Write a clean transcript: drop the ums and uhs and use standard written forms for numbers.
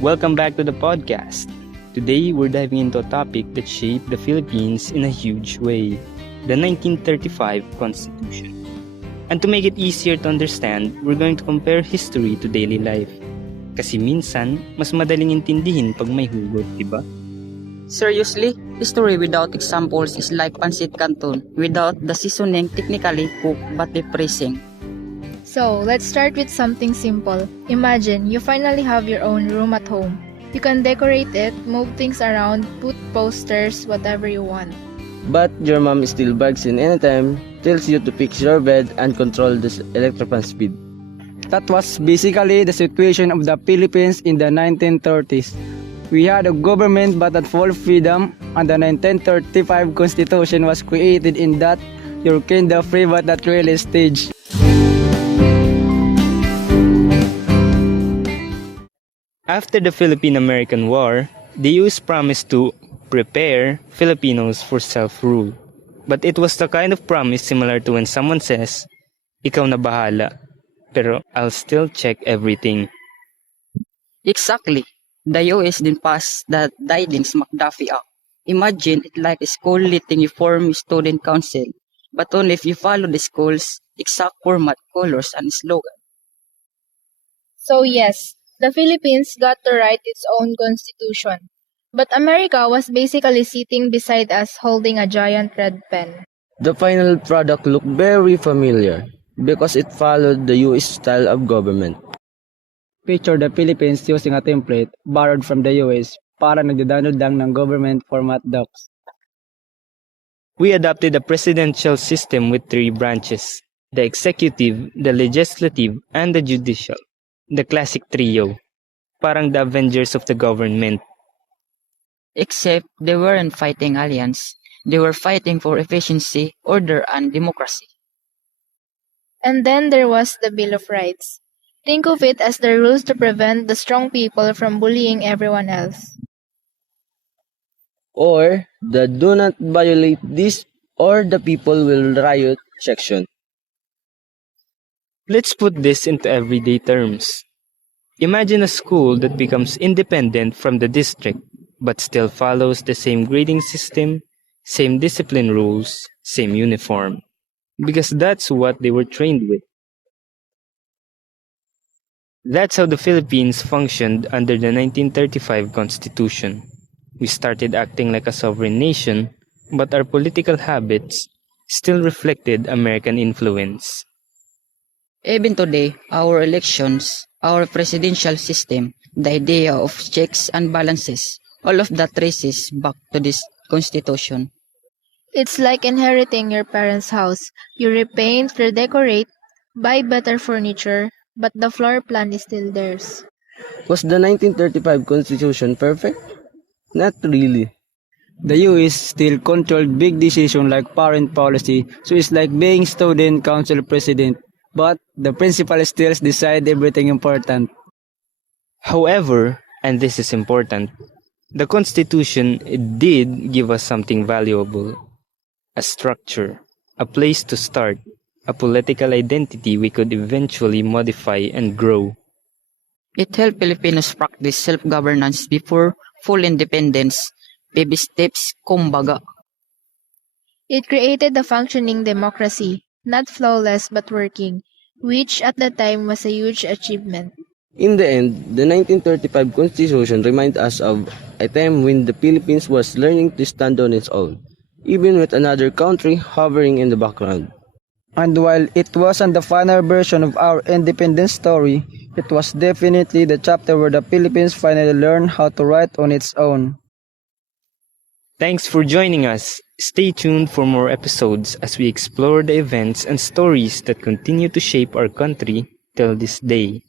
Welcome back to the podcast. Today, we're diving into a topic that shaped the Philippines in a huge way, the 1935 Constitution. And to make it easier to understand, we're going to compare history to daily life. Kasi minsan, mas madaling intindihin pag may hugot, diba? Seriously, history without examples is like pancit canton without the seasoning technically cooked but depressing. So, let's start with something simple. Imagine you finally have your own room at home. You can decorate it, move things around, put posters, whatever you want. But your mom still bugs in anytime, tells you to fix your bed and control the electric fan speed. That was basically the situation of the Philippines in the 1930s. We had a government but at full freedom, and the 1935 Constitution was created in that you're kinda free but not really stage. After the Philippine-American War, the US promised to prepare Filipinos for self-rule. But it was the kind of promise similar to when someone says, "Ikaw na bahala, pero I'll still check everything." Exactly. The US then passed the Didings-McDuffie Act. Imagine it like a school letting you form a student council, but only if you follow the school's exact format, colors, and slogan. So yes, the Philippines got to write its own constitution. But America was basically sitting beside us holding a giant red pen. The final product looked very familiar because it followed the US style of government. Picture the Philippines using a template borrowed from the US para nagdadownload lang ng government format docs. We adopted a presidential system with three branches: the executive, the legislative, and the judicial. The classic trio. Parang the Avengers of the government. Except they weren't fighting aliens. They were fighting for efficiency, order, and democracy. And then there was the Bill of Rights. Think of it as the rules to prevent the strong people from bullying everyone else. Or the do not violate this or the people will riot section. Let's put this into everyday terms. Imagine a school that becomes independent from the district, but still follows the same grading system, same discipline rules, same uniform. Because that's what they were trained with. That's how the Philippines functioned under the 1935 Constitution. We started acting like a sovereign nation, but our political habits still reflected American influence. Even today, our elections, our presidential system, the idea of checks and balances, all of that traces back to this constitution. It's like inheriting your parents' house. You repaint, redecorate, buy better furniture, but the floor plan is still theirs. Was the 1935 Constitution perfect? Not really. The US still controlled big decisions like foreign policy, so it's like being student council president. But the principal still decide everything important. However, and this is important, the Constitution did give us something valuable: a structure, a place to start, a political identity we could eventually modify and grow. It helped Filipinos practice self-governance before full independence, baby steps, kumbaga. It created a functioning democracy, not flawless but working, which at the time was a huge achievement. In the end, the 1935 Constitution reminds us of a time when the Philippines was learning to stand on its own, even with another country hovering in the background. And while it wasn't the final version of our independence story, it was definitely the chapter where the Philippines finally learned how to write on its own. Thanks for joining us. Stay tuned for more episodes as we explore the events and stories that continue to shape our country till this day.